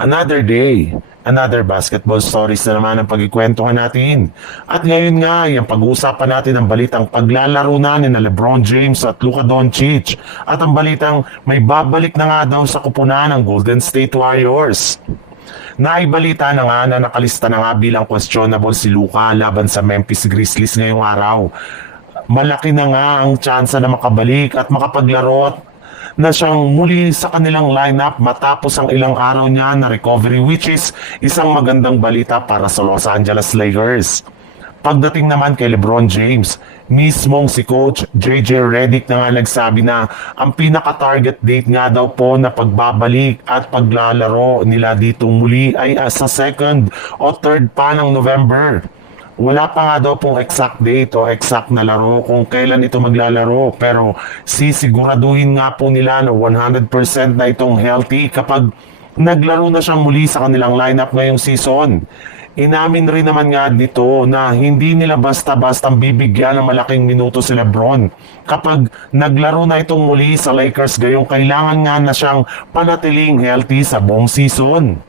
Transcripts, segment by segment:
Another day, another basketball stories na naman ang pagkikwentuhan natin. At ngayon nga, yung pag-uusapan natin ang balitang paglalaro na ni LeBron James at Luka Doncic. At ang balitang may babalik na nga daw sa kupunan ng Golden State Warriors. Naibalita na nga na nakalista na nga bilang questionable si Luka laban sa Memphis Grizzlies ngayong araw. Malaki na nga ang tsansa na makabalik at makapaglaro na siyang muli sa kanilang lineup matapos ang ilang araw niya na recovery, which is isang magandang balita para sa Los Angeles Lakers. Pagdating naman kay LeBron James, mismong si Coach JJ Redick na nga nagsabi na ang pinaka-target date nga daw po na pagbabalik at paglalaro nila ditong muli ay sa 2nd o 3rd pa ng November. Wala pa nga daw pong exact date o exact na laro kung kailan ito maglalaro, pero sisiguraduhin nga po nila na 100% na itong healthy kapag naglaro na siyang muli sa kanilang lineup ngayong season. Inamin rin naman nga dito na hindi nila basta-bastang bibigyan ng malaking minuto si LeBron. Kapag naglaro na itong muli sa Lakers gayong kailangan nga na siyang panatiling healthy sa buong season.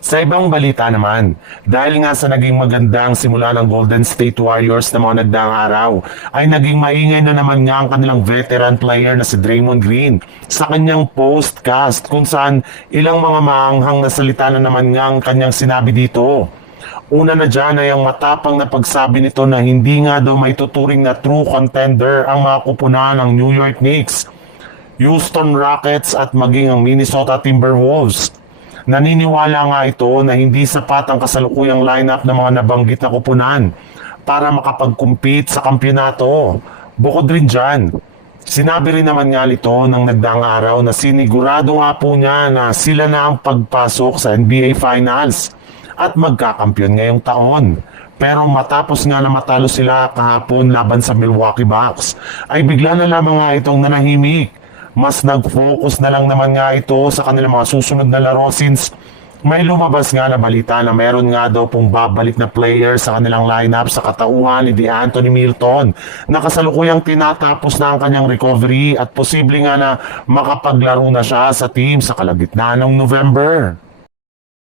Sa ibang balita naman, dahil nga sa naging magandang simula ng Golden State Warriors na mga nagdaang araw, ay naging maingay na naman nga ang kanilang veteran player na si Draymond Green sa kanyang postcast kung saan ilang mga maanghang na salita na naman nga ang kanyang sinabi dito. Una na dyan ay ang matapang na pagsabi nito na hindi nga daw may tuturing na true contender ang mga kupunan ng New York Knicks, Houston Rockets at maging ang Minnesota Timberwolves. Naniniwala nga ito na hindi sapat ang kasalukuyang lineup ng mga nabanggit na kupunan para makapag-compete sa kampyonato. Bukod rin dyan, sinabi rin naman nga nito ng nagdaang araw na sinigurado nga po niya na sila na ang pagpasok sa NBA Finals at magkakampyon ngayong taon. Pero matapos nga na matalo sila kahapon laban sa Milwaukee Bucks, ay bigla na lamang nga itong nanahimik. Mas nag-focus na lang naman nga ito sa kanilang mga susunod na laro since may lumabas nga na balita na meron nga daw pong babalik na player sa kanilang lineup sa katauhan ni DeAnthony Milton na kasalukuyang tinatapos na ang kanyang recovery at posible nga na makapaglaro na siya sa team sa kalagitnaan ng November.